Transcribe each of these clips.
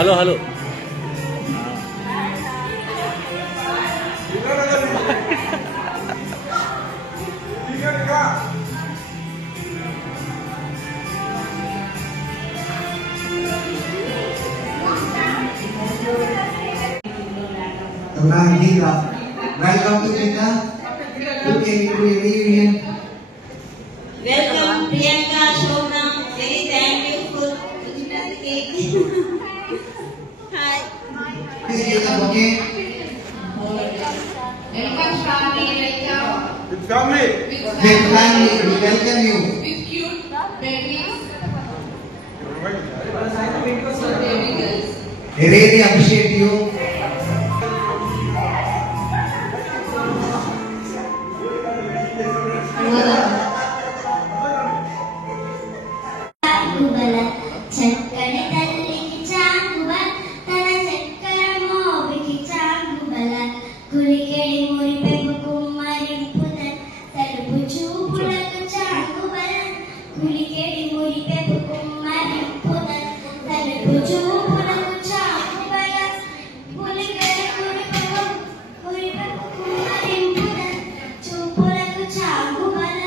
Hello hello Welcome to Gita. Okay, reunion. Welcome Priyanka, Shobna. Very thank you for the cake. Hi. Please get up, okay? Welcome Shravani, welcome. With family. With family, we welcome you. With cute babies. With Baby girls. I really appreciate you. చక్కని తల్లికి చాంగుబల తన చక్కర మోవికి చాంగుబల కులికెడి మురిపెపు కుమ్మరింపున తలుపు చూపులకు చాంగుబల కులికెడి మురిపెపు కుమ్మరింపున తలుపు చూపులకు చాంగుబల కులికెడి మురిపెపు కుమ్మరింపున చూపులకు చాంగుబల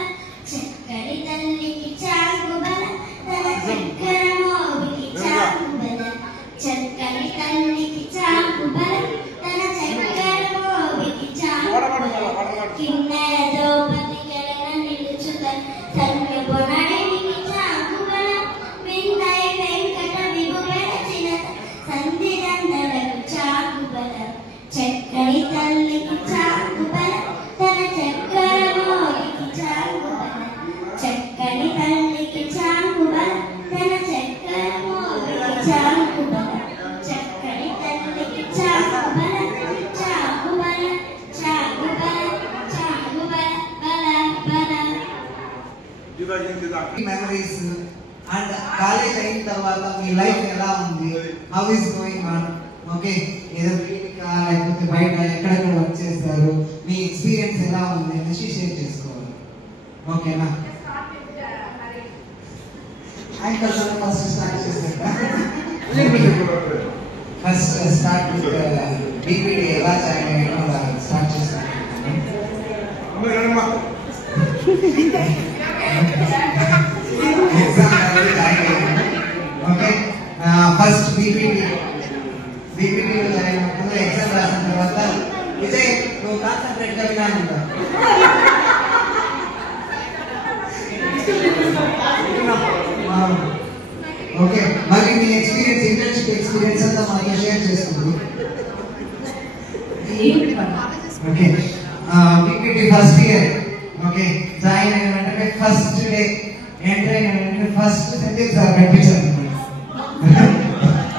చక్కని తల్లికి చాంగుబల తన చక్కర మోవికి చాంగుబల చక్కని తల్లికి చాంగుబల తన చక్కర మోవికి చాంగుబల కిన్నెర ద్రౌపది గెలన నిలుచుత సమ్య పొనడికి చాంగుబల విందై వెంకట విభు వెలచిన సంధిదండలకు చాంగుబల చక్కని తల్లికి చాంగుబల తన చక్కర మోవికి చాంగుబల చక్కని తల్లికి చాంగుబల తన చక్కర మోవికి చాంగుబల చక్కని తల్లికి చాంగుబల చాంగుబల చాంగుబల చాంగుబల బల బల Memories and college అయిన తర్వాత మీ లైఫ్ ఎలా ఉంది, how is going on, okay, ఏదో లేకపోతే బయట ఎక్కడెక్కడ వర్క్ చేస్తారు, మీ ఎక్స్పీరియన్స్ ఎలా ఉంది అనేసి షేర్ చేసుకోవాలి, ఓకేనా? ఆయన కోసం ఫస్ట్ స్టార్ట్ చేస్తారా? ఫస్ట్ స్టార్ట్ బీపీడీ ఎలా జాయిన్ అయ్యానో స్టార్ట్ చేస్తాను. ఓకే, ఫస్ట్ బీపీడీలో జాయిన్ అప్పుడు ఎగ్జామ్ రాసిన తర్వాత విజయ్ నువ్వు కాన్సన్ట్రేట్ గా వినాలంట. ఓకే, మళ్ళీ మీ ఎక్స్పీరియన్స్, ఇంటర్న్షిప్ ఎక్స్పీరియన్స్ అంతా మాతో షేర్ చేసుకుంది. Okay, BPD first year, okay, join అయిన వెంటనే ఫస్ట్ డే ఎంటర్ అయిన వెంటనే ఫస్ట్ సందీప్ సార్ కనిపించారు.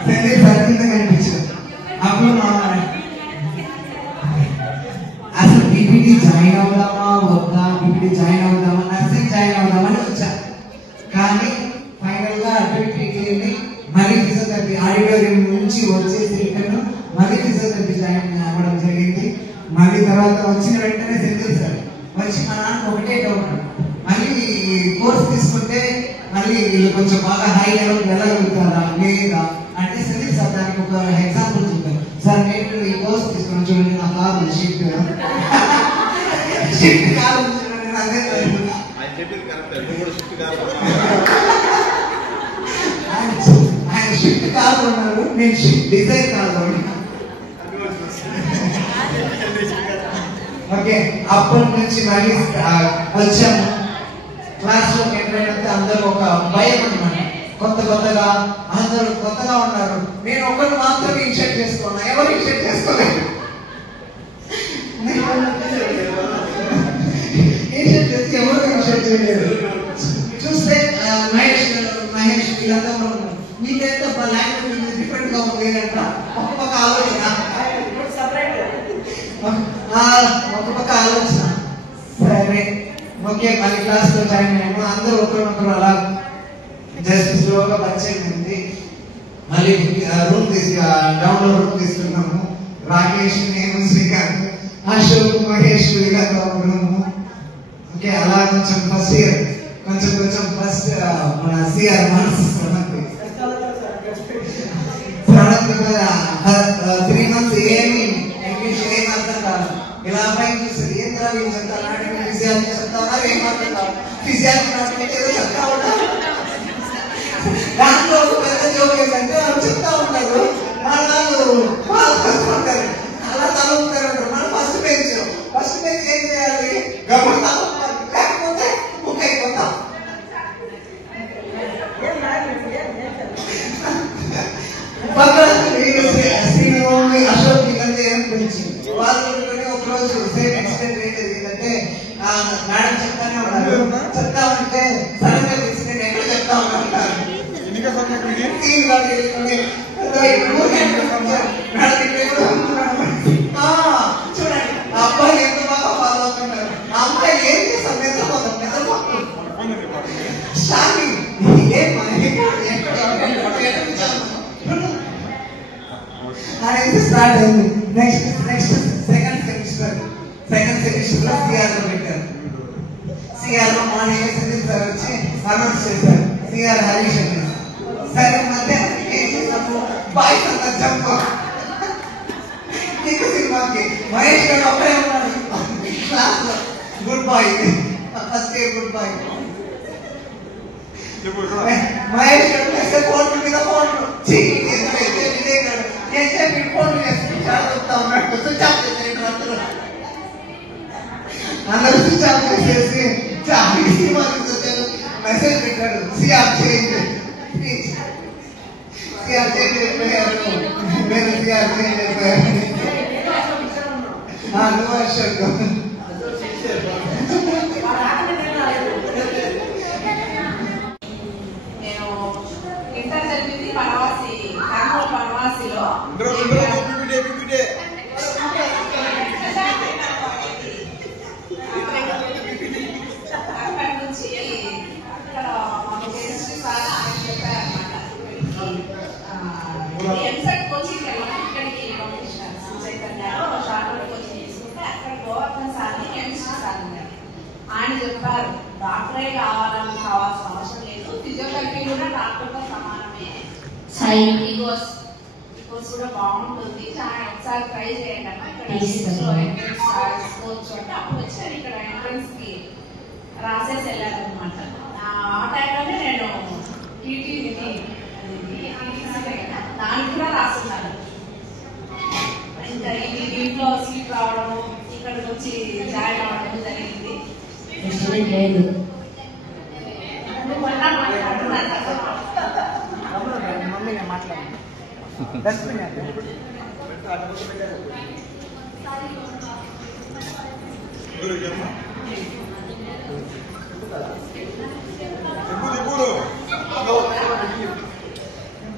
సందీప్ సార్ కింద కనిపించారు. అప్పుడు అసలు బీపీడీ జాయిన్ అవుదామా వద్దా, బీపీడీ జాయిన్ అవుదామా, నర్సింగ్ జాయిన్ అవుదామని వచ్చా. కానీ ఫైనల్ గా అడ్మిట్కి వెళ్ళి మరీ ఫిజియోథెరపీ ఆడిటోరియం నుంచి వచ్చేసి రిటర్న్ మరీ ఫిజియోథెరపీ జాయిన్ అవ్వడం జరిగింది. మళ్ళీ తర్వాత వచ్చిన వెంటనే సందీప్ సార్ వచ్చి మా నాన్న ఒకటే డౌట్, మళ్ళీ కోర్స్ తీసుకుంటే మళ్ళీ వీళ్ళు కొంచెం బాగా హై లెవెల్ వెళ్ళగలుగుతారా లేదా అంటే సందీప్ సార్ దానికి ఒక ఎగ్జాంపుల్ చూపారు. సార్ నేను ఈ కోర్స్ తీసుకున్నాను చూడండి, నా కాదు షిఫ్ట్ షిఫ్ట్ కాదు చూడండి, అదే ఆయన షిఫ్ట్ కాదు అన్నారు, నేను షిఫ్ట్ డిజైన్ కాదు. ఓకే, అప్పటి నుంచి మళ్ళీ వచ్చాము. క్లాస్ లో ఎంటైతే అందరూ ఒక భయం అనమాట, కొత్తగా అందరూ కొత్తగా ఉన్నారు. నేను ఒకరు మాత్రమే ఇన్షర్ట్ చేసుకున్నా, ఎవరు ఇన్షర్ట్ చేసుకోలేదు. ఇన్షర్ట్ చేసి ఎవరు ఇన్షర్ట్ చేయలేదు. చూస్తే మహేష్ వీళ్ళంతా కూడా ఉన్నారు. మీకైతే లాంగ్వేజ్ డిఫరెంట్ గా ఉంది అంట. ఒక పక్క ఆలోచన, సరే ఓకే, మళ్ళీ క్లాస్ లో జాయిన్ అయ్యాము. అందరూ ఒకరినొకరు అలా జస్ట్ స్లోగా పరిచయం అయింది. మళ్ళీ రూమ్ డౌన్ రూమ్ తీసుకున్నాము. రాకేష్, నేను, శ్రీకాంత్, అశోక్, మహేష్ వీళ్ళంతా ఉన్నాము. ఓకే, అలా కొంచెం ఫస్ట్ ఇయర్ కొంచెం ఫస్ట్ మన సిఆర్ మనసు ప్రణత్ 3 months ఏమి ఇంగ్లీష్ ఏం అర్థం కాదు. ఇలా అబ్బాయి చూస్తుంది, ఏం రాదు ఏం చెప్తాను, ఫిజియాలజీ చెప్తాను, ఏం అర్థం కాదు. ఫిజియాలజీ ఏదో చెప్తా ఉంటారు. దాంట్లో పెద్ద జోక్ ఏంటంటే వాళ్ళు చెప్తా ఉంటారు, మన వాళ్ళు కలుసుకుంటారు, అలా చదువుతారు. మనం ఫస్ట్ బెంచ్ ఏం చేయాలి, గమనించాలి, లేకపోతే బుక్ అయిపోతాం. శ్రీనోమి అశోక్ ఇలాంటి గురించి వాళ్ళు ఒకరోజు సేమ్ ఎక్స్ప్లెయిన్ ఏంటంటే మేడం చెప్తానే ఉన్నారు, చెప్తా ఉంటే సడన్ గా తెలిసింది నేను ఎక్కడ చెప్తా ఉన్నాను. చూడండి ఆ అబ్బాయి ఎంత బాగా ఫాలో అవుతున్నారు. ఆ అమ్మాయి ఏం చేస్తాం స్టార్టింగ్ స్టార్ట్ అయింది. నెక్స్ట్ సెకండ్ సెమిస్టర్ లో సిఆర్లో పెట్టారు. సిఆర్లో మార్నింగ్ సార్ వచ్చి అనౌన్స్ చేశారు, సిఆర్ హరీష్ అని. సరే మధ్యాహ్నం ఏం చేసాము, బాయ్స్ అంతా జంప్ సినిమాకి మహేష్ గారు అప్పుడే ఉన్నాడు క్లాస్ లో. Good boy, first year good boy. Mahesh garu వేస్తే ఫోన్ మీద ఫోన్ అందరూ స్విచ్ ఆఫ్ చేసేసి మెసేజ్ పెట్టాడు, సిఆర్ చేంజ్ అయిపోయారు, మీరు సిఆర్ చేంజ్ అయిపోయారు. నువ్వు అశోక్ పనవాసిలో అక్కడి నుంచి అక్కడ చెప్పారన్నమాట, ఎంసెట్ కోచింగ్ ఇక్కడికి పంపించారు. చైతన్యలో షార్ట్ కోచింగ్ తీసుకుంటే అక్కడ గోవర్ధన్ సార్ని కెమిస్ట్రీ సార్ ఆయన చెప్పారు, డాక్టరే కావాల్సిన అవసరం లేదు, ఫిజియోథెరపీ కూడా డాక్టర్తో సమానమే, కోర్స్ కూడా బాగుంటుంది, ఒకసారి ట్రై చేయండి అన్న. ఇక్కడ రాసుకోవచ్చు అంటే అప్పుడు వచ్చి నేను ఇక్కడ ఎంట్రన్స్ కి రాసేసి వెళ్ళాను అనమాట. ఆ టైంలోనే నేను దానికి కూడా రాస్తున్నాను. ఇంకా దీంట్లో సీట్ రావడము, ఇక్కడికి వచ్చి జాయిన్ అవ్వడం జరిగింది. లేదు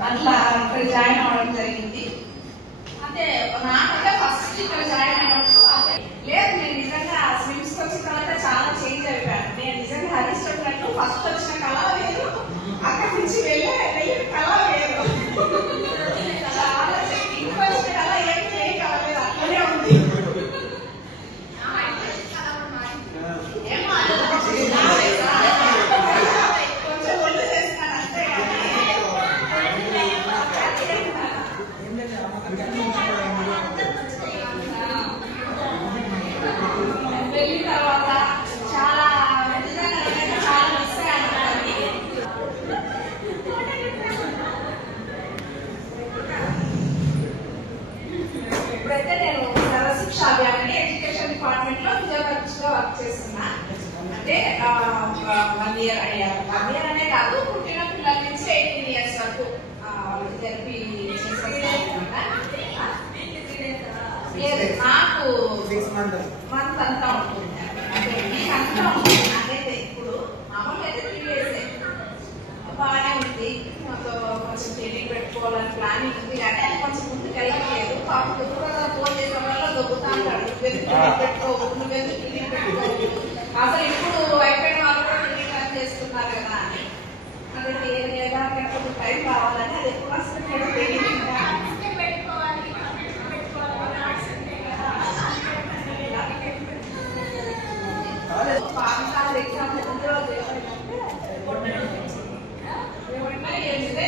అట్లా ఇక్కడ జాయిన్ అవ్వడం జరిగింది. అంటే నాకంటే ఫస్ట్ ఇక్కడ జాయిన్ అయినప్పుడు అదే లేదు, నేను నిజంగా స్విమ్స్ వచ్చిన తర్వాత చాలా చేంజ్ అయిపోయాను. నేను నిజంగా హరీష్ చెప్పినట్టు ఫస్ట్ వచ్చిన కళ వేరు, అక్కడి నుంచి వెళ్ళే కళ వేరు. చాలా ఇంటికి వచ్చిన కళ ఏం చేయగలలేదు, అట్లనే ఉంది. కొంచెం ఒళ్ళు చేస్తాను అంతే. వెళ్ళిన తర్వాత చాలా చాలా మిస్ అయ్యాను. ఇప్పుడైతే నేను సర్వశిక్ష అభియాన్ ఎడ్యుకేషన్ డిపార్ట్మెంట్ లో ఫిజియోథెరపిస్ట్ గా వర్క్ చేస్తున్నా. అంటే 1 year అయ్యారు. 1 year అనే కాదు, పుట్టిన పిల్లల నుంచి 18 years వరకు వాళ్ళకి థెరపీ నాకు 6 months అంతా ఉంటుంది. అంటే మీకు అంతా ఉంటుంది, నాకైతే ఇప్పుడు మామూలుగా అయితే 3 days బాగానే ఉంది. మాకు కొంచెం ట్రైనింగ్ పెట్టుకోవాలని ప్లానింగ్ ఉంది, కానీ అది కొంచెం ముందుకు వెళ్ళట్లేదు. కాకపోతే కూడా ఫోన్ చేసిన వల్ల దొబ్బుతా ఉంటాడు, నువ్వెందుకు పెట్టుకోవు, నువ్వెందుకు ట్రైనింగ్ పెట్టుకోవు, అసలు ఇప్పుడు అయిపోయిన వాళ్ళు కూడా ట్రైనింగ్ రన్ చేస్తున్నారు కదా అని. అదే ఏదైనా కొంచెం టైం కావాలని అది ఎప్పుడు అసలు ట్రైనింగ్ పాఠశాల ఎగ్జామ్ ముందు రోజు ఏమంటే ఏంటంటే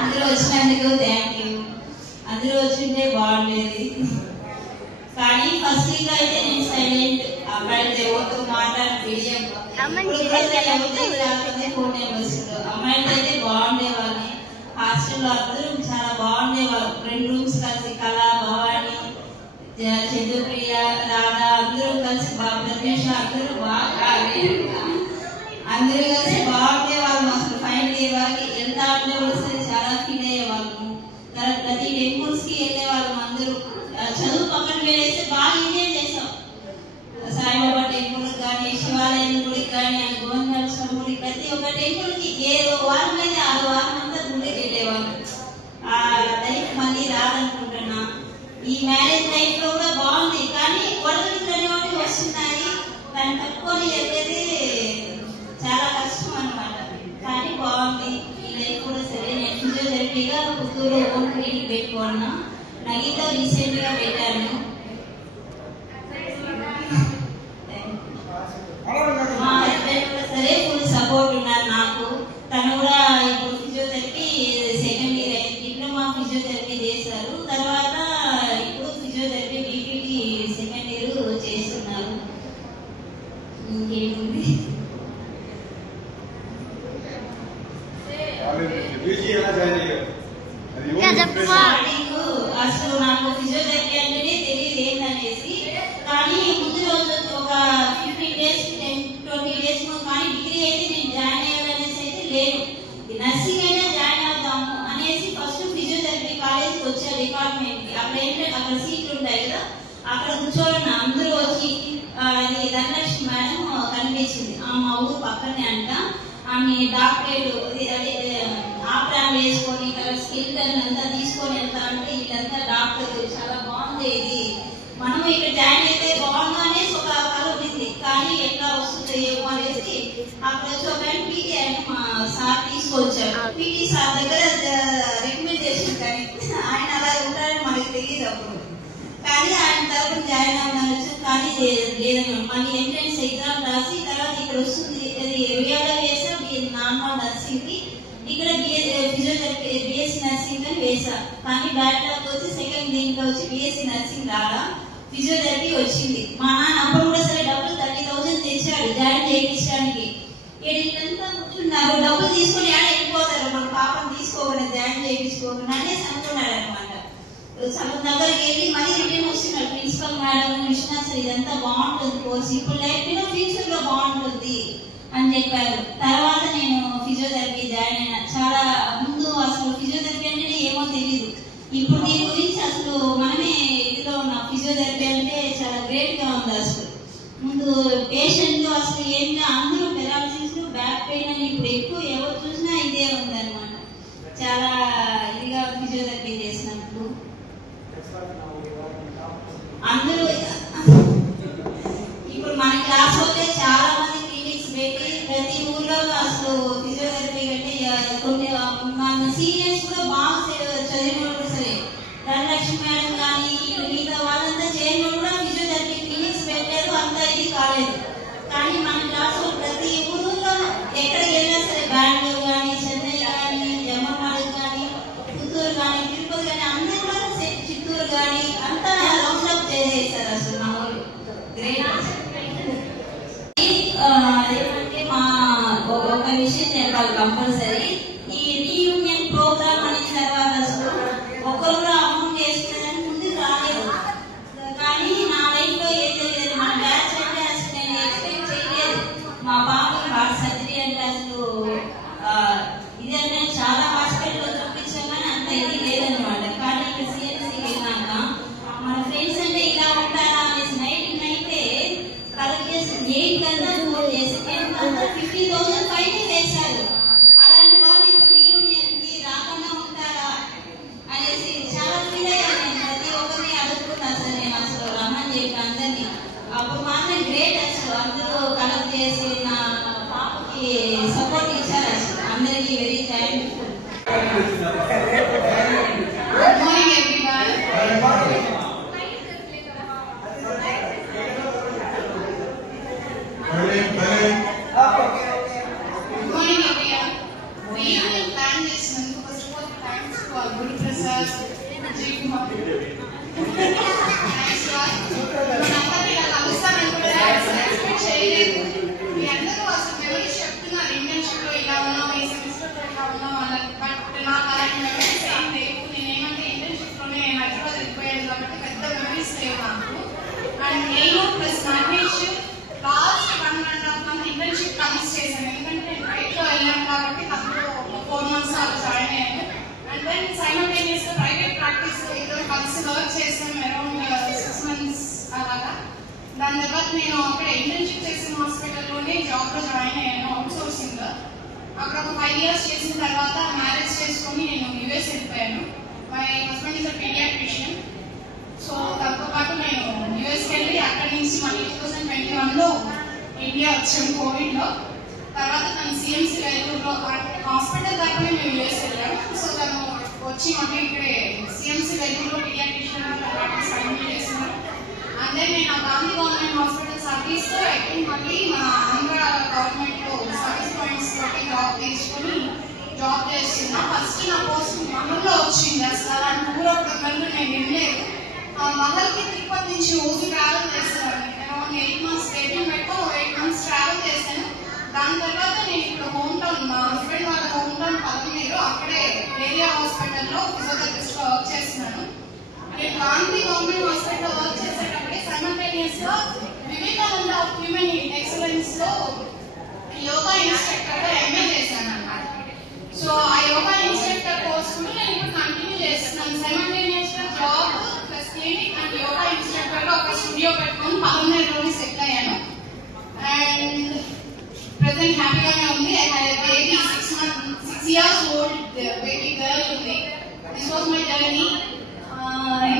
అందరూ వచ్చినందుకు థ్యాంక్ యూ. అందరూ వచ్చింటే బాగుండేది. కానీ ఫస్ట్ వీక్ అయితే నేను సైలెంట్, అబ్బాయిలు ఎవరితో మాట్లాడి ఫోన్ నెంబర్స్. అమ్మాయిలు అయితే బాగుండేవాళ్ళని. హాస్టల్లో అందరూ చాలా బాగుండేవాళ్ళు. 2 రూమ్స్ కలిసి కళ, భవాని, చంద్రప్రియ, రాధా అందరూ కలిసి ప్రత్యూష అందరూ అందరూ కలిసి బాగుండేవాళ్ళు. అసలు ఫైనల్ ఇయర్ వాళ్ళకి ఎంత అంటే వస్తే చాలా ఫీల్ అయ్యేవాళ్ళము. ప్రతి టెంపుల్స్ కి వెళ్ళేవాళ్ళం. అందరూ చదువు పక్కన వేస్తే బాగా ఎంజాయ్ చేసాం. సాయిబాబా టెంపుల్ కానీ, శివాలయం గుడికి కానీ, గోవిందరాజ గుడి, ప్రతి ఒక్క టెంపుల్ కి ఏదో వారం అయితే 6 వారం అంతా గుడికి వెళ్ళేవాళ్ళం. ఆ లైఫ్ మళ్ళీ రాదనుకుంటున్నా. ఈ మ్యారేజ్ లైఫ్ లో కూడా బాగుంది, కానీ వరదలు అనేవి వస్తున్నాయి. దాన్ని తక్కువని చెప్పేది చాలా కష్టం అనమాట. కానీ బాగుంది ఈ లైఫ్ కూడా. సరే, నేను ఫిజియోథెరపీగా పుత్తూరు ఓన్ క్లినిక్ పెట్టుకున్నా. నగీతో రీసెంట్ గా పెట్టాను. మా హస్బెండ్ కూడా సరే ఫుల్ సపోర్ట్ ఉన్నారు నాకు. తను కూడా ఇప్పుడు ఫిజియోథెరపీ సెకండ్ ఇయర్ అయింది. డిప్లొమా ఫిజియోథెరపీ చేశారు. తర్వాత ఇప్పుడు ఫిజియోథెరపీ బీపీటీ సెకండ్ ఇయర్ చేస్తున్నారు. ఇంకేముంది, అసలు నాకు ఫిజియోథెరపీ అంటేనే తెలియదు ఏంటనేసి. కానీ ముందు రోజు ఒక 15 days 20 days కానీ డిగ్రీ అయితే నేను జాయిన్ అయ్యాలనేసి అయితే లేదు. నర్సింగ్ అయినా జాయిన్ అవుతాము అనేసి ఫస్ట్ ఫిజియోథెరపీ కాలేజ్కి వచ్చారు డిపార్ట్మెంట్ కి. అక్కడ ఏంటంటే అక్కడ సీట్లు ఉంటాయి కదా, అక్కడ కూర్చోని అందరూ వచ్చి అది ధనలక్ష్మి మేడం కనిపించింది. మా ఊరు పక్కనే అంట. ఆమె డాక్టరేట్ ఆపరాన్ వేసుకొని స్కిల్ అంతా తీసుకొని వెళ్తా అంటే వీళ్ళంతా డాక్టర్ చాలా బాగుంది, ఇది మనం ఇక్కడ జాయిన్ అయితే బాగుంది అనేసి ఒక కళ ఉంటుంది. కానీ ఎట్లా వస్తుందో ఏమో అనేసి అక్కడ వచ్చి ఒక పీటీ ఆయన మా సార్ తీసుకొచ్చారు. పీటీ సార్ దగ్గర రికమెండేషన్, కానీ ఆయన అలా ఉంటారని మనకి తెలియదు అప్పుడు. కానీ ఆయన తరపున జాయిన్ అవ్వడానికి వచ్చారు. కానీ లేదన్నా మళ్ళీ ఎంట్రన్స్ ఎగ్జామ్ రాసి తర్వాత ఇక్కడ వస్తుంది. అది రియాలో వేసా నార్మల్ నర్సింగ్ కి, ఇక్కడ ఫిజియోథెరపీ బిఎస్సీ నర్సింగ్ అని వేసా. కానీ బ్యాక్లాగ్ వచ్చి సెకండ్ దీంట్లో వచ్చి బిఎస్సీ నర్సింగ్ రాగా ఫిజియోథెరపీ వచ్చింది. మా నాన్న అప్పుడు కూడా సరే డబ్బులు 30,000 తెచ్చాడు జాయిన్ చేయించడానికి. వీళ్ళంతా కూర్చున్నారు, డబ్బులు తీసుకుని ఆడ వెళ్ళిపోతారు, మన పాపం తీసుకోకుండా జాయిన్ చేయించుకోకుండా అనేసి అనుకున్నాడు అనమాట. సగం దగ్గరికి వెళ్ళి మళ్ళీ రిటర్న్ వస్తున్నాడు. ప్రిన్సిపల్ మేడం విశ్వనాథ్ సార్ ఇదంతా బాగుంటుంది కోర్స్, ఇప్పుడు లేకపోయినా ఫ్యూచర్ లో బాగుంటుంది అని చెప్పారు. తర్వాత నేను ఫిజియోథెరపీ జాయిన్ అయినా. చాలా ముందు అసలు ఫిజియోథెరపీ అంటే ఏమో తెలియదు. ఇప్పుడు దీని గురించి అసలు మనమే ఇదిలో ఉన్న ఫిజియోథెరపీ అంటే చాలా గ్రేట్ గా ఉంది. అసలు ముందు పేషెంట్లు అసలు ఏంటి అందరూ పెరాలసిస్ బ్యాక్ పెయిన్ అని ఇప్పుడు ఎక్కువ ఎవరు చూసినా ఇదే ఉంది అనమాట. చాలా ఇదిగా ఫిజియోథెరపీ చేసినప్పుడు అందరూ ఇప్పుడు మన క్లాస్ లో చాలా మంది క్లినిక్స్ పెట్టి ప్రతి ఊర్లో అసలు ఫిజియోథెరపీ కంటే కొన్ని మన సీనియర్స్ కూడా బాగా చదివిన వాళ్ళు సరే ధనలక్ష్మి మేడం కానీ మిగతా వాళ్ళంతా చేయని కూడా ఫిజియోథెరపీ క్లినిక్స్ పెట్టారు. అంతా ఇది కాలేదు. కానీ మన క్లాస్ లో ప్రతి ఊర్లో ఎక్కడికి వెళ్ళినా సరే బెంగళూరు కానీ, చెన్నై కానీ, జమ్మపాడు కానీ, పుత్తూరు కానీ, తిరుపతి కానీ అందరూ కూడా చిత్తూరు కానీ అంతా డెవలప్ చేసేసారు. అసలు మా ఊరు గ్రేట్. ఏమంటే మా ఒక విషయం చెప్పాలి కంపల్సరీ. ఈ రీయూనియన్ ప్రోగ్రామ్ అయిన తర్వాత అసలు ఒకరు కూడా అమౌంట్ వేసుకున్నారని ముందు రాలేదు. కానీ నా లైఫ్ లో ఏం తెలియదు. మన బ్యాచ్ అంటే అసలు నేను ఎక్స్పెక్ట్ చేయలేదు. మా పాపకి హార్ట్ సర్జరీ అంటే అసలు ఇది అంటే చాలా హాస్పిటల్లో చూపించాం కానీ అంత ఇది లేదనమాట. కానీ ఇక్కడ సిఎంసీకి వెళ్ళాక మన ఫ్రెండ్స్ అంటే ఇలా ఉంటారా అనేసి నైట్ కలెక్ట్ చేసి 8 గంటలు ఫోన్ చేసి 50,000 పైన వేశారు. అలాంటి వాళ్ళు ఇప్పుడు రీయూనియన్ కి రాకుండా ఉంటారా అనేసి చాలా ఫీల్ అయ్యాను. ప్రతి ఒక్కరిని అడుగుతున్నా సార్ నేను అసలు రమ్మని చెప్పి అందరినీ. అప్పుడు మాత్రం గ్రేట్ అసలు అందరూ కలెక్ట్ చేసి నా పాపకి సపోర్ట్ ఇచ్చారు. అందరికీ very thankful. Good morning, everyone. Good morning, everyone. We evening plan చేసినందుకు first of all thanks to our Guru Prasad Ji Kumar. Thanks to us. మనందరం ఇలా కలుస్తామని కూడా ఎక్స్పెక్ట్ చేయలేదు. మీ అందరూ అసలు మెమరీస్ చెప్తున్నారు, ఇంటర్న్షిప్ లో ఇలా ఉన్నాం, ఈ సెమిస్టర్ లో ఇలా ఉన్నాం అన్నది. బట్ నాకు అలాంటి మెమరీస్ ఏం లేవు. నేనేమంటే ఇంటర్న్షిప్ లోనే హైదరాబాద్ వెళ్ళిపోయాను కాబట్టి పెద్ద మెమరీస్ లేవు నాకు. అండ్ నేను plus Mahesh last 1.5 month internship commit చేశాను. ఎందుకంటే నేను బయటలో వెళ్ళాను కాబట్టి అందులో 4 months అలా జాయిన్ అయ్యాను. అండ్ దెన్ సైమల్టేనియస్ గా ప్రైవేట్ ప్రాక్టీస్ ఇద్దరు కలిసి వర్క్ చేశాను అరౌండ్ 6 months అలాగా. దాని తర్వాత నేను అక్కడ ఇంటర్న్షిప్ చేసిన హాస్పిటల్లోనే జాబ్ లో జాయిన్ అయ్యాను అవుట్ సోర్సింగ్. అక్కడ ఒక 5 years చేసిన తర్వాత మ్యారేజ్ చేసుకొని నేను యూఎస్ వెళ్ళిపోయాను. My husband is a pediatrician. So దాంతో పాటు నేను యూఎస్కి వెళ్ళి అక్కడి నుంచి మళ్ళీ 2021లో ఇండియా వచ్చాము కోవిడ్ లో. తర్వాత తను సిఎంసి వెల్లూరులో హాస్పిటల్ తరపునే మేము యూఎస్ వెళ్ళాము. సో తను వచ్చి మళ్ళీ ఇక్కడే సిఎంసి వెల్లూరులో పీడియాట్రిషియన్ సైన్ చేస్తున్నాను. అండ్ దెన్ నేను గాంధీ గవర్నమెంట్ హాస్పిటల్ సర్వీస్ తో మళ్ళీ మన ఆంధ్ర గవర్నమెంట్ లో సర్వీస్ పాయింట్స్ తోటి జాబ్ తీసుకుని జాబ్ చేస్తున్నా. ఫస్ట్ నా పోస్ట్ మంగళలో వచ్చింది. అసలు అలాంటి ఊరొక్క నేను వినలేదు. మగల్కి తిరుపతి నుంచి రోజు ట్రావెల్ చేస్తాను. అరౌండ్ 8 months బేబీ పెట్టో 8 months ట్రావెల్ చేశాను. దాని తర్వాత నేను ఇప్పుడు హోమ్ టౌన్, మా హస్బెండ్ వాళ్ళ హోమ్ టౌన్ పదమూరు, అక్కడే ఏరియా హాస్పిటల్లో ఫిజియోథెరపిస్ట్ లో వర్క్ చేస్తున్నాను. నేను గాంధీ గవర్నమెంట్ హాస్పిటల్లో వర్క్ చేసేటప్పుడే సైమల్టేనియస్ గా వివేకానంద ఆఫ్ హ్యూమన్ ఎక్సలెన్స్ లో యోగా ఇన్స్ట్రక్టర్ గా ఎంఏ చేశాను అన్నమాట. సో ఆ యోగా ఇన్స్ట్రక్టర్ కోర్స్ కూడా నేను ఇప్పుడు కంటిన్యూ చేస్తున్నాను. సైమల్టేనియస్ గా job plus clinic and yoga instructor గా ఒక స్టూడియో పెట్టుకొని 11 సెటిల్ అయ్యాను. అండ్ ప్రెసెంట్ హ్యాపీగానే ఉంది. I have baby 6 years old baby girl ఉంది. This was my journey.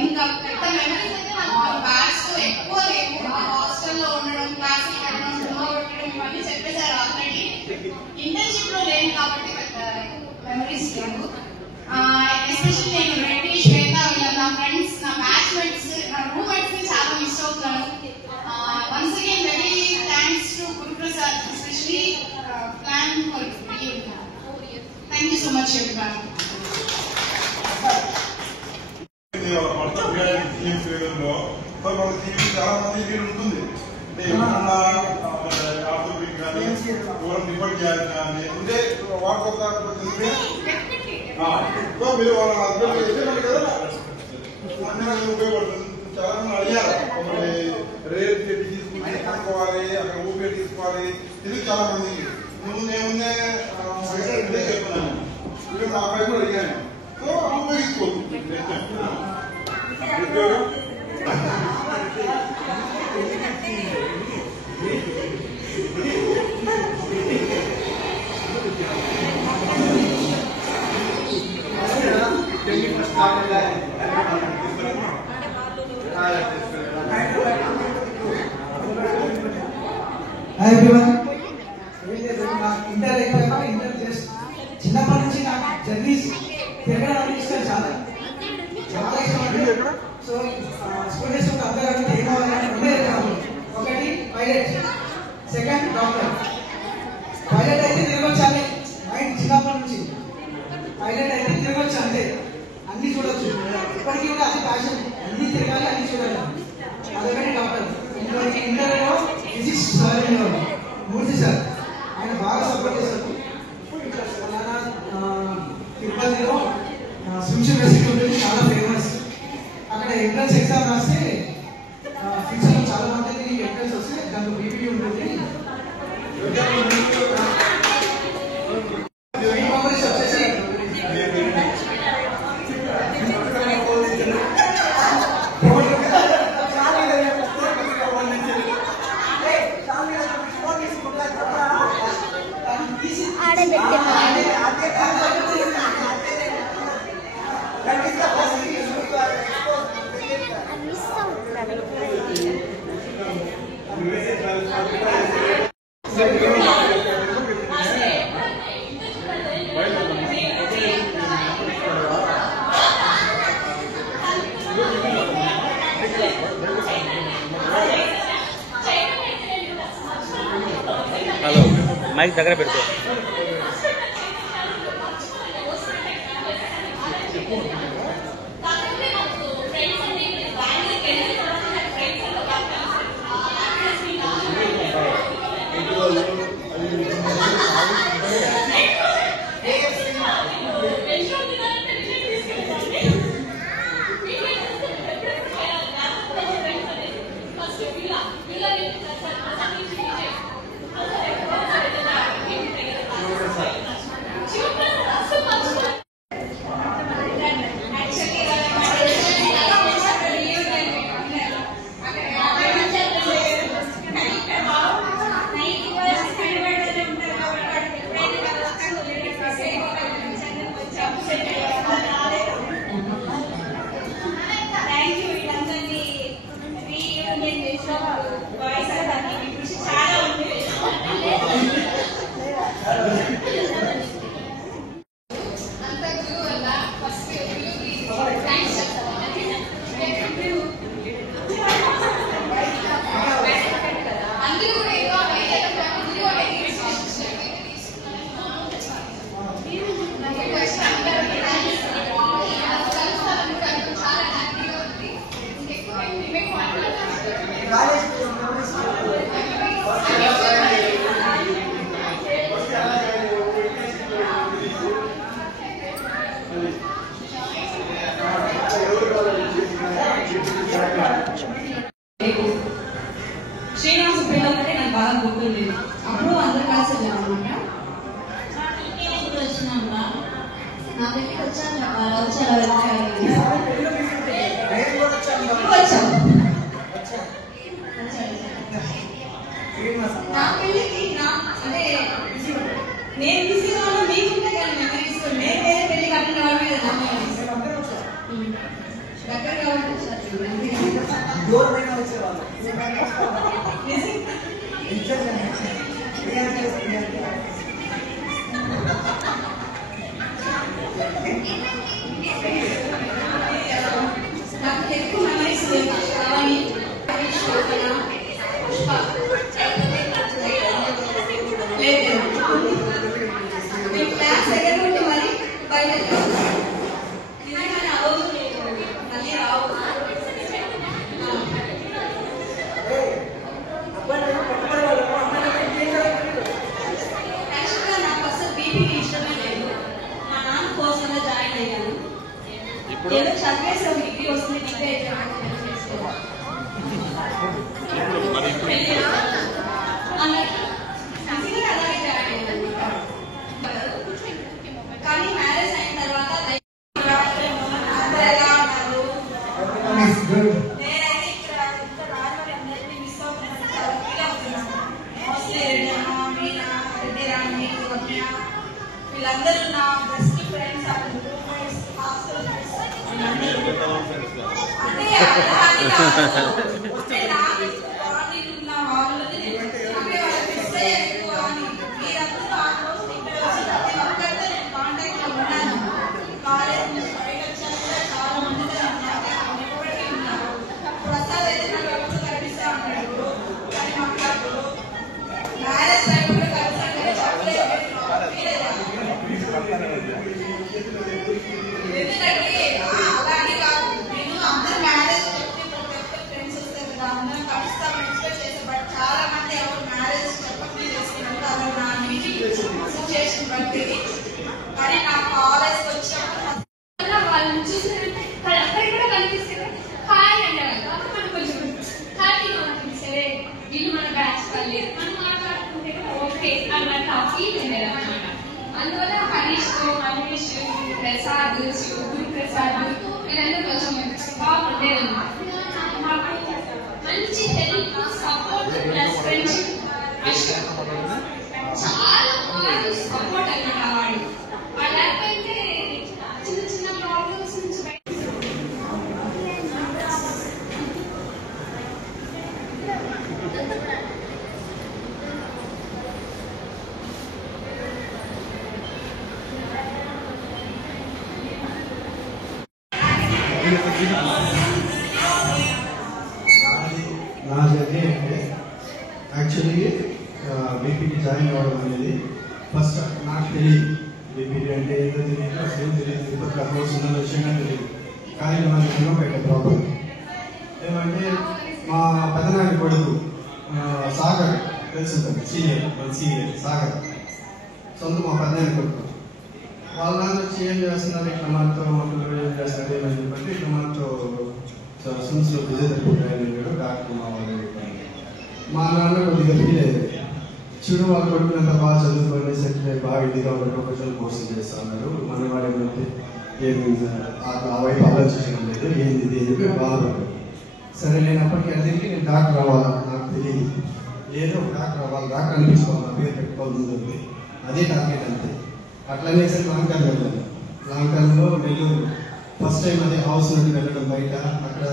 ఇంకా పెద్ద మెమరీస్ అయితే నాకు బ్యాగ్స్ తో ఎక్కువ లేవు. హాస్టల్లో ఉండడం, క్లాసులు పెట్టడం, సినిమా పెట్టడం ఇవన్నీ చెప్పేశారు ఆల్రెడీ. ఇంటర్న్షిప్ లో లేను కాబట్టి పెద్ద మెమరీస్ లేవు. ఎస్పెషల్లీ నేను రెడ్డి, శ్వేత వీళ్ళ నా ఫ్రెండ్స్, నా బ్యాచ్మేట్స్, నా రూమ్మేట్స్ ని చాలా మిస్ అవుతాను. Once again very thanks to Guru Prasad, especially plan for reunion. Thank you so much everyone. చాలా మంది వీలు ఉంటుంది. ఆర్థోపెడిక్ కానీ దూరం డిఫెండ్ చేయాలి కానీ ఉంటే వాడుకోకపోతే మీరు వాళ్ళ హస్బెండ్ చేస్తే మనకి కదా అన్ని ఉపయోగపడుతుంది. చాలా మంది అడిగారు రేట్ తీసుకుని తీసుకోవాలి, అక్కడ ఊపే తీసుకోవాలి. ఇది చాలా మందికి నేముందే చెప్తున్నాను. ఇప్పుడు నా అబ్బాయి కూడా అడిగాను. సో ఉపయోగించుకోవచ్చు. ఇంటర్ అయిపోయాక ఇంటర్ చేసి చిన్నప్పటి నుంచి నాకు జర్నీస్ తిరగడం ఇష్టం, చాలా చాలా ఇష్టం. సో స్కూల్ డేస్ ఒక అబ్బాయి ఏం కావాలని ఉండేది కాదు. ఒకటి పైలట్, సెకండ్ డాక్టర్. పైలట్ అయితే తిరగొచ్చాలి, మైండ్ చిన్నప్పటి నుంచి పైలట్ అయితే తిరగొచ్చు, అంతే అన్ని చూడొచ్చు. ఇప్పటికీ కూడా అది ప్యాషన్, అన్ని తిరగాలి, అన్ని చూడాలి. అదొకటి డాక్టర్. ఇంటర్లో ఫిజిక్స్ సార్ మూర్తి సార్, ఆయన బాగా సపోర్ట్ చేశారు. తిరుపతిలో స్విమ్స్ వేసుకుంటుంది, చాలా ఫేమస్. అక్కడ ఎంట్రన్స్ ఎగ్జామ్ రాస్తే ఫ్యూచర్లో చాలా మందికి ఎంట్రన్స్ వస్తే దాంట్లో బీపీడీ ఉంటుంది. వచ్చేసి హలో మైక్ దగ్గర పెడుతూ శ్రీనివాస పిల్ల ఒకటే నాకు బాగా గుర్తుండేది. అప్పుడు అందరు కలిసి వెళ్ళామన్నమాట. నా దగ్గరికి వచ్చాను నా పెళ్ళికి అంటే నేను బిజీగా ఉన్నా మీకుంటే కానీ మెమరీస్ నేను వేరే పెళ్లి కట్టిన వాళ్ళ మీద దగ్గర కాబట్టి నాకు ఎక్కువ మెమరీస్ కావాలి. లేదు మేము క్లాస్ దగ్గర ఉంటే మరి బయట నిజంగానే ఆ రోజు మళ్ళీ రావు. యాక్చువల్గా నాకు అసలు బీపీకి ఇష్టమే లేదు. మా నాన్న కోసంగా జాయిన్ అయ్యాను. ఏదో చదివేసి ఒక డిగ్రీ వస్తుంది, డిగ్రీ అయితే కానీ మ్యారేజ్ అయిన తర్వాత అందరూ ఎలా ఉన్నారు? నేనైతే ఇక్కడ రాజమండ్రి అందరినీ మిస్ అవుతున్నాను. చాలా ఫీల్ అవుతున్నాను. మోస్ట్లీ రెడ్డమ్మ, మీనా, రెడ్డి రాణి, రమ్య వీళ్ళందరూ నా best friends. Roommates, hostel mates అంటే అలా అని కాదు. అంటే నాకు నా వాళ్ళని అంటే వాళ్ళకి మిస్ అయ్యాను ఎక్కువ అని. మీరందరూ ఆ రోజు ఇక్కడ వచ్చి ప్రతి ఒక్కరితో నేను కాంటాక్ట్ లో ఉన్నాను. కాలేజ్ నుంచి బయట వచ్చాను కూడా చాలా మందితో నేను కాంటాక్ట్ ఇప్పటికీ ఉన్నాను. ప్రసాద్ అయితే నాకు ఎప్పుడు కనిపిస్తా ఉంటాడు కానీ మాట్లాడు. మ్యారేజ్ టైం కూడా కలిసాను కానీ చెప్పలేదు. ఎందుకంటే అలానే కాదు, నేను అందరు మ్యారేజ్ చెప్తే ప్రతి ఒక్కరు ఫ్రెండ్స్ వస్తారు కదా, అందరం కలుస్తాం ఎక్స్పెక్ట్ చేస్తాం. బట్ చాలా మంది ఎవరు మ్యారేజ్ చెప్పకుండా చేసుకున్నారు. అలా నా సిచ్యుయేషన్ బట్టి. కానీ నా కాలేజ్కి వచ్చినప్పుడు వాళ్ళని చూసినట్టే వాళ్ళు అక్కడికి కూడా కనిపిస్తారు. హాయ్ అంటారు కాబట్టి మనకు కొంచెం హ్యాపీగా అనిపిస్తుంది. వీళ్ళు మన బ్యాచ్ వాళ్ళు మనం మాట్లాడుకుంటే ఓకే అన్నట్టు ఆ ఫీల్ ఉండేది అనమాట. అందువల్ల హరీష్, మనీష్, ప్రసాద్, గురు ప్రసాద్ వీళ్ళందరూ కొంచెం బాగుండేది అనమాట. మంచి హెల్ప్, సపోర్ట్ ప్లస్ ఫ్రెండ్షిప్ చాలా బాగా సపోర్ట్ అనమాట. వాడు వాళ్ళైతే చిన్న చిన్న ప్రాబ్లమ్స్ నుంచి బయట కాలేజీ అంటే యాక్చువల్లీ బీపీటీ జాయిన్ అవ్వడం అనేది ఫస్ట్ నాకు తెలియదు. బీపీటీ అంటే ఏదో తెలియదు, అసలు తెలియదు, తిరుపతి కోర్స్ ఉన్న విషయంగా తెలియదు. కానీ మనకి ఎన్నో పెట్టే ప్రాబ్లం ఏమంటే మా పెదనాడి కొడుకు సాగర్ తెలుసు సీనియర్, మన సీనియర్ సాగర్ సొంత మా పెదనాడి కొడుకు. వాళ్ళ నాన్న వచ్చి ఏం చేస్తున్నారు, ఇట్లా మనతో మమ్మల్ని ఏం చేస్తున్నారు ఏమని చెప్పంటే ఇట్లా మనతో సొంతలో ఫిజియోథెరపీ ట్రైనర్ డాక్టర్ మా వాళ్ళు. మా నాన్న కొద్దిగా ఫీల్ అయ్యేది, చూడు వాళ్ళ కొడుకునంత బాగా చదువుకొని సెటిల్ అయ్యి బాగా ఇదిగా ఉన్న ప్రొఫెషనల్ కోర్సులు చేస్తా ఉన్నారు, మన వాడు ఏమంటే ఏమి ఆ వైపు ఆలోచించడం లేదు, ఏంది ఇది అని చెప్పి బాధపడ్డాడు. సరే నేను అప్పటికి అడిగి నేను డాక్టర్ అవ్వాలా, నాకు తెలియదు, ఏదో ఒక డాక్టర్ అవ్వాలి, డాక్టర్ అనిపించుకోవాలి, నా పేరు పెట్టుకోవాలి ముందు, అదే టార్గెట్ అంతే. అట్లనే సరే లాంగ్ టర్మ్ వెళ్ళాను. లాంగ్ టర్మ్లో నెల్లూరు ఫస్ట్ టైం అదే హౌస్ నుండి వెళ్ళడం బయట అక్కడ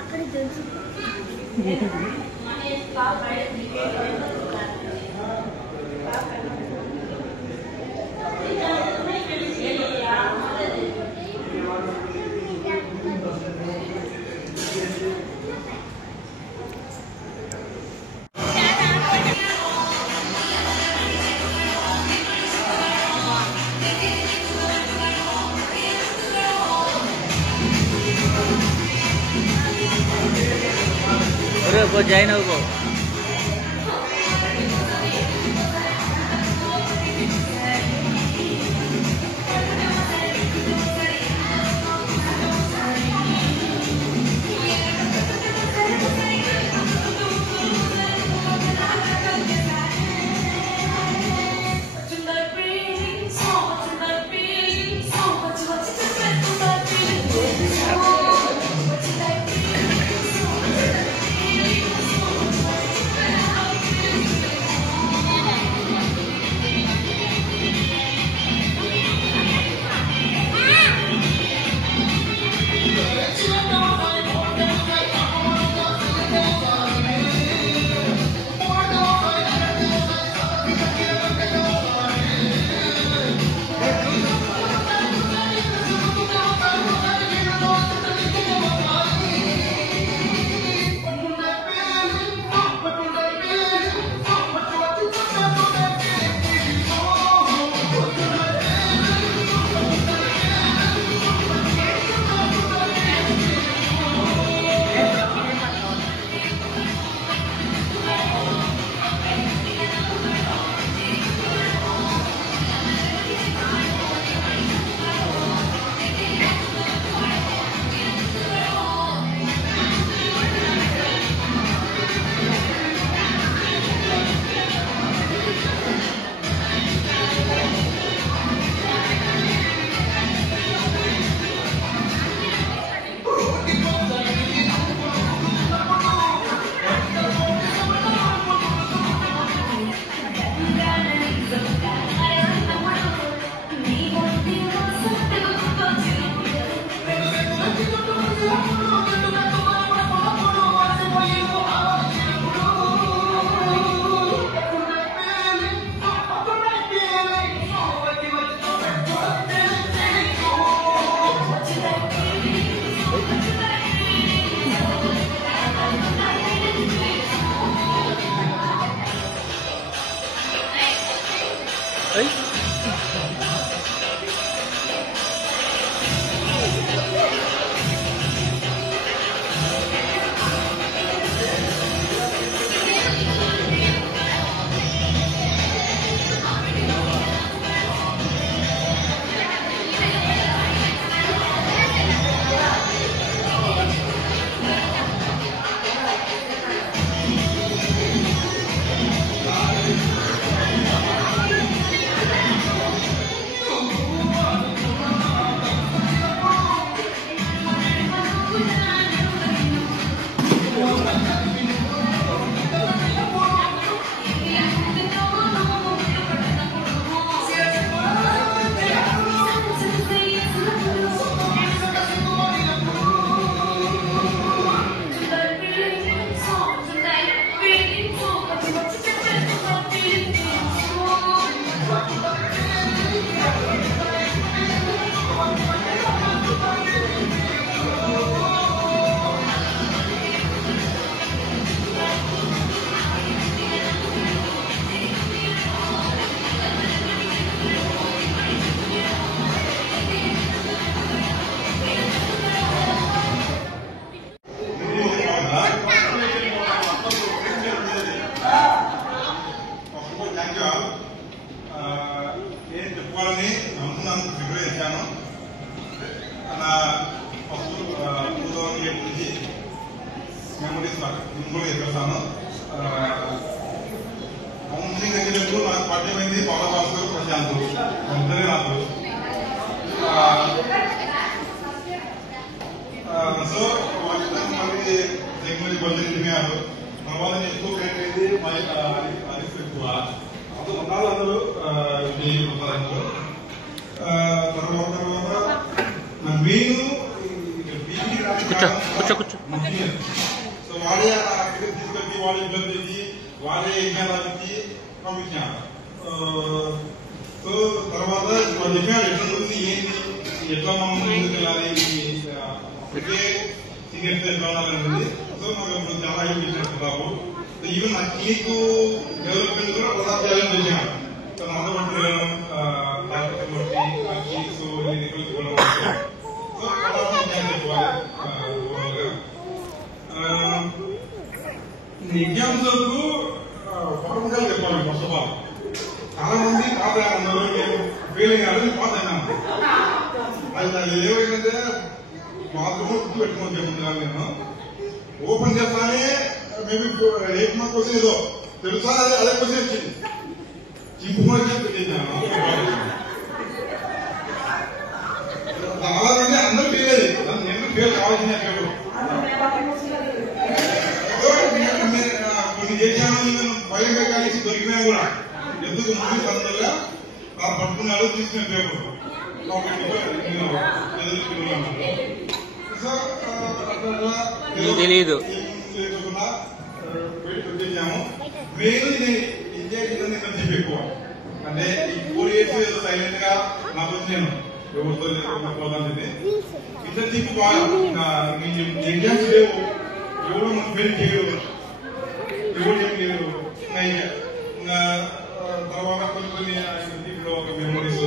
అక్కడ తెలుసు वो जाए ना वो చేశాను. నా ఫస్ట్ 2008 నుంచి మెమరీస్ ఇంకోటి చెప్పేస్తాను. కౌన్సిలింగ్ వచ్చినప్పుడు నాకు పరిచయమైంది బాలభాస్కర్, ప్రశాంత్ ఇద్దరే నాకు. సో వాళ్ళిద్దరు మళ్ళీ టెక్నాలజీ కొంచెం తిరిగారు. తర్వాత ఎక్కువ కట్టేది అరిఫ్ ఎక్కువ అందరూ ఉన్నారు. అందరూ తర్వాత మెయిన్ సో వాళ్ళే తీసుకొచ్చి వాళ్ళు ఇబ్బంది చేసి వాళ్ళే ఎగ్జామ్ ఇచ్చి పంపించారు. సో తర్వాత వాళ్ళు చెప్పారు ఎట్లా చూసి ఏంటి ఎట్లా మనం ముందుకు వెళ్ళాలి, ఒకే సీనియర్స్ ఎట్లా ఉండాలనేది. సో మాకు ఇప్పుడు చాలా హెల్ప్ చేశారు బాబు. ఈవెన్ నా క్లినిక్ డెవలప్మెంట్ కూడా ప్రధాన ఛాలెంజ్ చేశాను. సో నాతో పాటు ఎగ్జామ్స్ వరకు పర్ఫెక్ట్గా చెప్పాలి. ఫస్ట్ ఆఫ్ ఆల్ చాలా మంది పాస్ అయ్యారు, నేను ఫెయిల్ అయ్యాను, పాస్ అయినాను. అది ఏమైందంటే మాత్రమే గుర్తు పెట్టుకోని చెప్తున్నాను. నేను ఓపెన్ చేస్తానే మేబీ 8 మంత్ కోసం ఏదో తెలుసా అదే క్వశ్చన్ వచ్చింది. చింపుకొని పెట్టేసాను. అలాగే అందరూ ఫెయిల్ అయ్యేది, నేను ఫెయిల్ కావాల్సిందే. కొన్ని చేశాను బయటగా కలిసి దొరికినా కూడా ఎందుకు ముందు సందర్గా పట్టుకున్నాడు తీసుకునే పేపర్ తెలీదు. పెట్టాము. మెయిన్ ఇండియన్ ఇంటర్న్షిప్ ఎక్కువ అంటే ఈ 4 years ఏదో సైలెంట్ గా నాకు నేను ఎవరితో ఇంటర్న్షిప్ బాగా ఎగ్జామ్స్ లేవు, ఎవరు మనం ఫెయిల్ చేయలేదు, ఎవరు చెప్పలేదు. తర్వాత కొన్ని ఇంటర్న్షిప్ ఒక మెమరీస్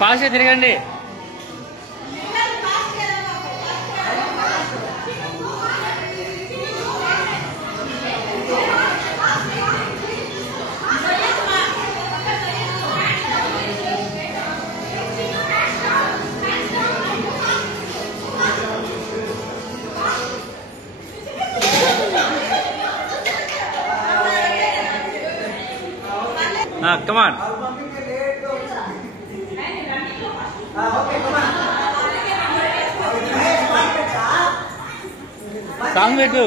ఫాస్ట్ తిరగండి. Come on. Song పెట్టు.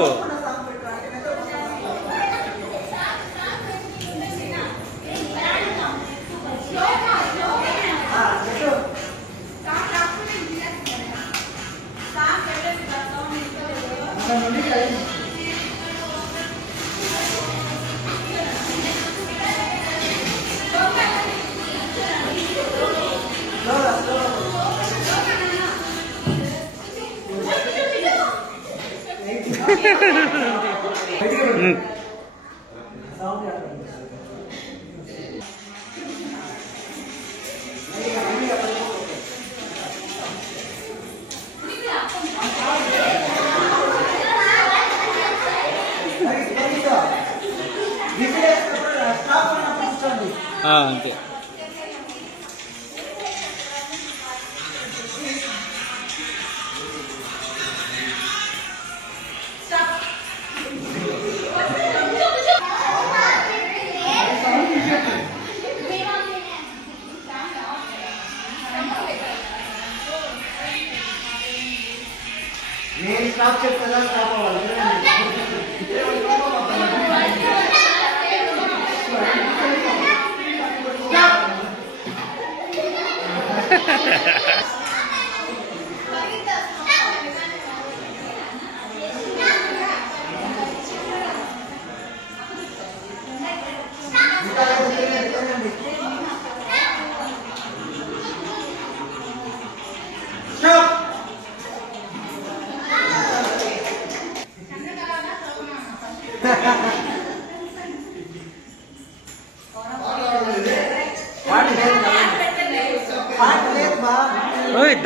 అంతే. నేను స్టాప్ చెప్తా స్టాప్ అవ్వాలి.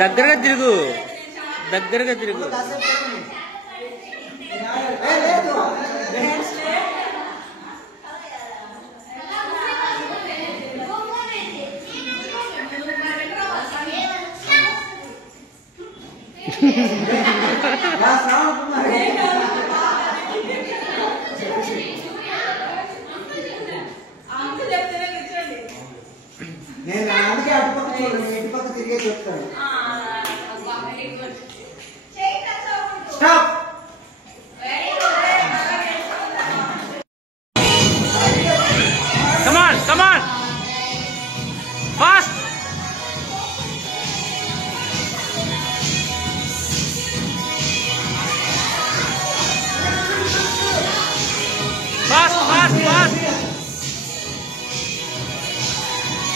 దగ్గరగా తిరుగు, దగ్గరగా తిరుగు. నేను అందుకే అటుపక్క చూడండి, ఇటుపక్క తిరిగే చెప్తాను. Stop. Come on, come on. Fast. Fast, fast, fast.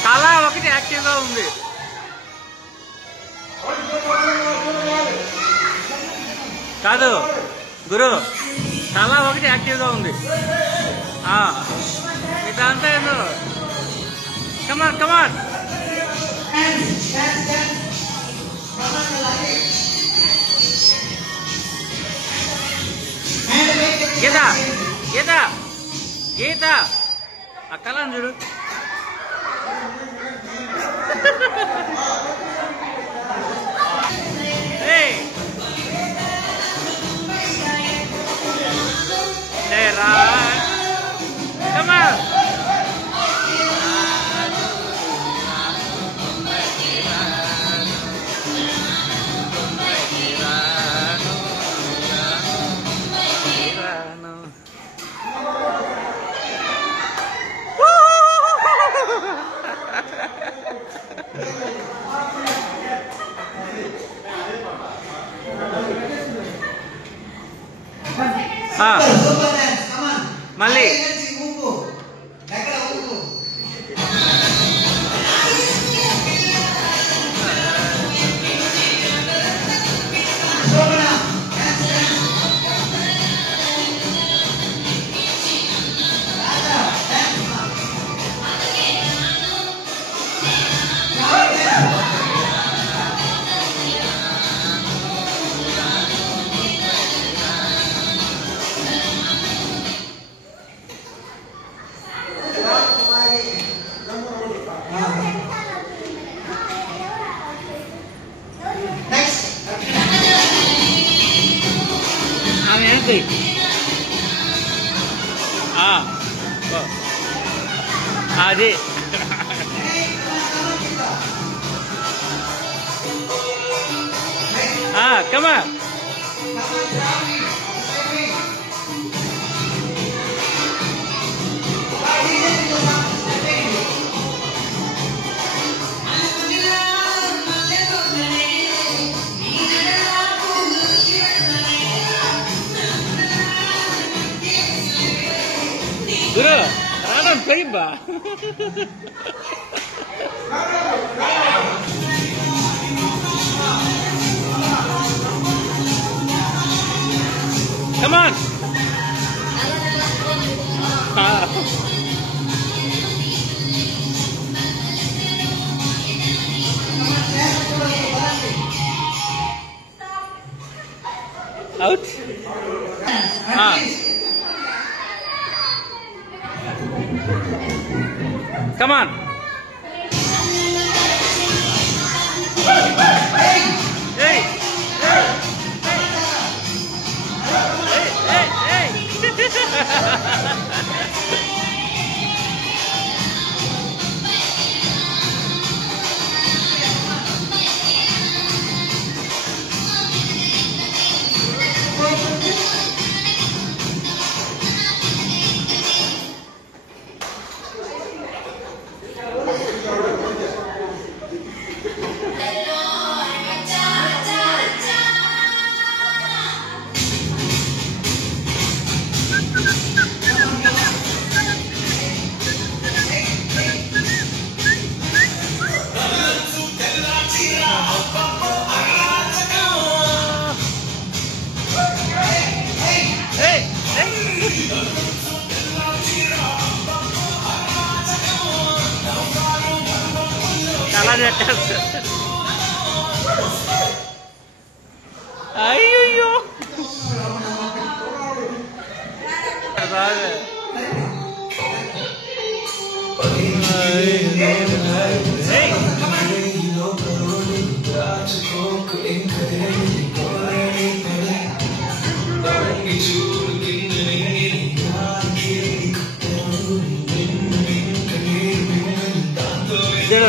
తల ఒకటి యాక్టివ్గా ఉంది. కాదు గురు, తల ఒకటి యాక్టివ్గా ఉంది. ఇదంతా ఏందో. కమాన్ కమాన్. గీత గీత గీత ఆ కళను చూడు. Hey! Hey, Raj! Come on! మళ్ళీ ఏంటి అది కమా గురు రావడం పోయింబా. Come on. Out. Come on. Hey. Hey. చాలా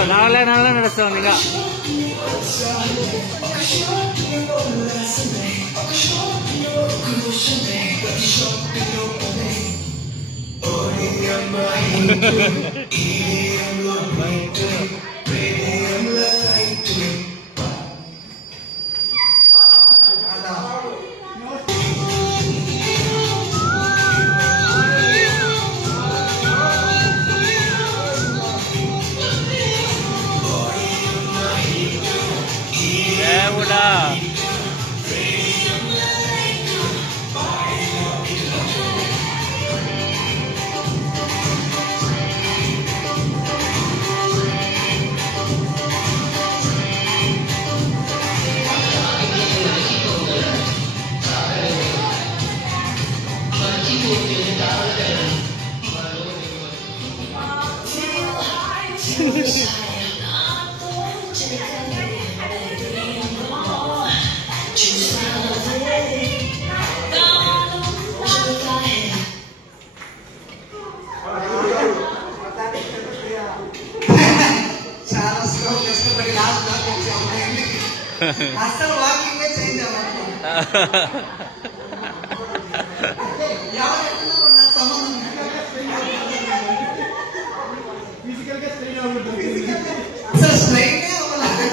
నావలే నడుస్తుంది ఇంకా చాలా స్లో కష్టపడి లాస్ట్ దాకా అసలు వాకింగ్ చేంజ్ అవ్వాలి అసలు స్ట్రైట్ అవ్వాలి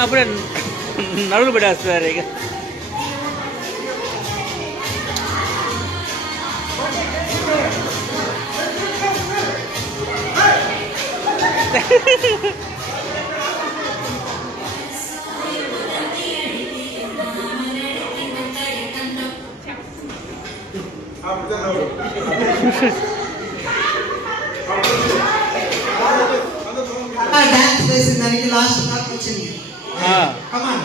అప్పుడే నడులు పడేస్తారు ఇక డాన్స్ వేసిన దానికి లాస్ట్ మార్క్ వచ్చింది. కమాన్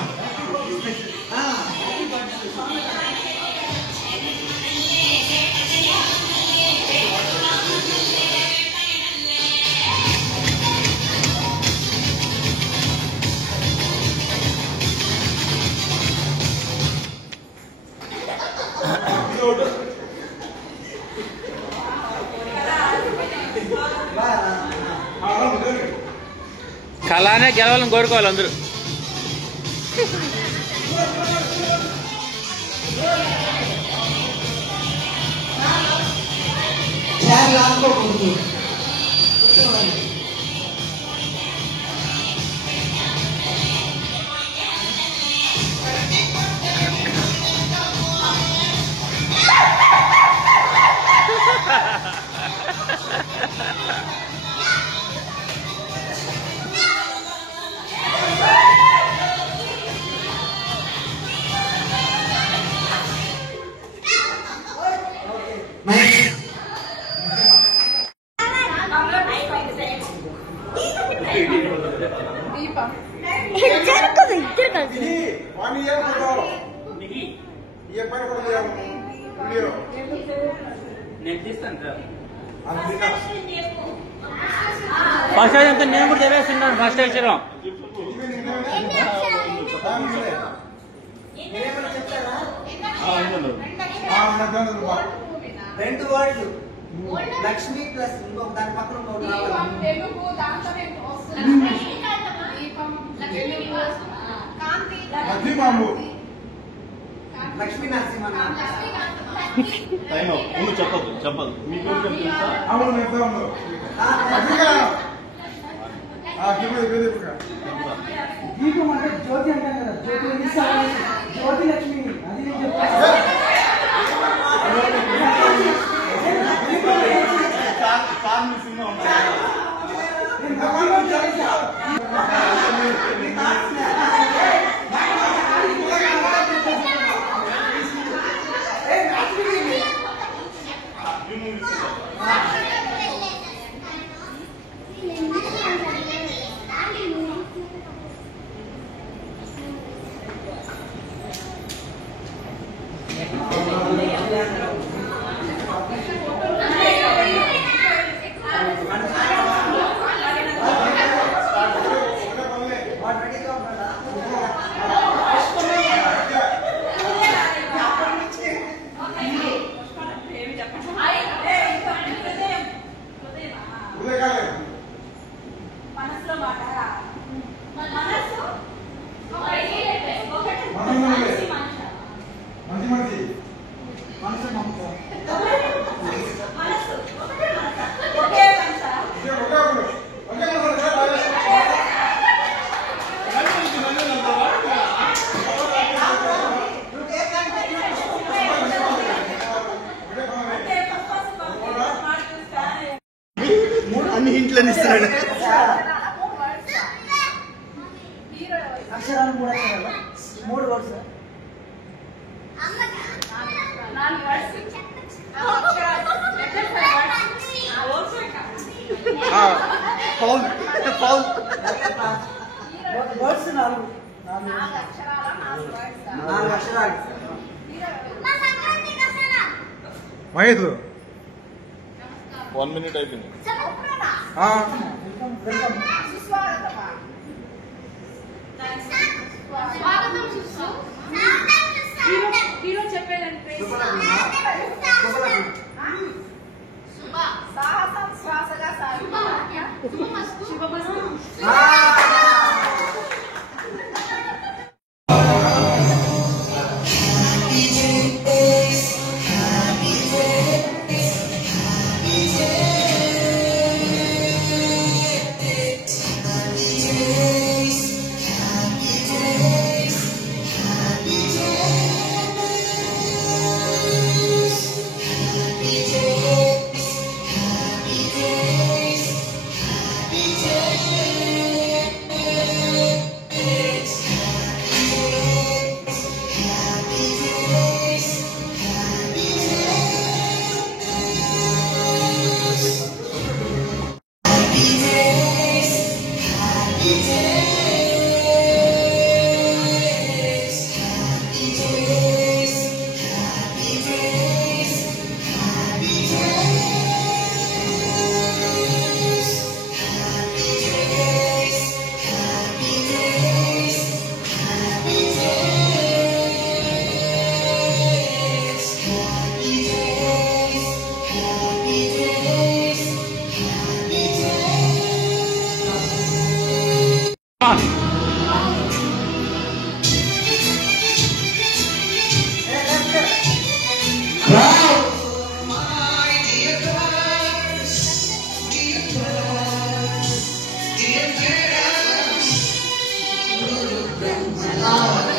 కళానే గెలవాలని కోరుకోవాలి అందరూ. ఫస్ట్ అంతా నేను కూడా చదివేస్తున్నాను. ఫస్ట్ అక్షరం చెప్తారా రెండు వర్డ్లు లక్ష్మి ప్లస్ ఇంకొక దాని పక్కన ఇంకొకటి రావాలి. తెలుగు దాంట్లో వస్తుంది దీపం కాంతి లక్ష్మీ నరసింహ చెప్పదు మీకు దీపం అంటే జ్యోతి అంటాం కదా, జ్యోతి లక్ష్మి అది నేను చెప్తాను. అన్ని ఇంట్లోనే ఇస్తున్నాడు. అక్షరాలు మూడు అక్షరాలు, మూడు వర్డ్స్. వర్డ్స్ నాలుగు అక్షరాలు. మహేష్ 1 minute అయిపోయింది. సాహసం శ్వాసగా శుభమస్తు.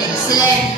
Excellent.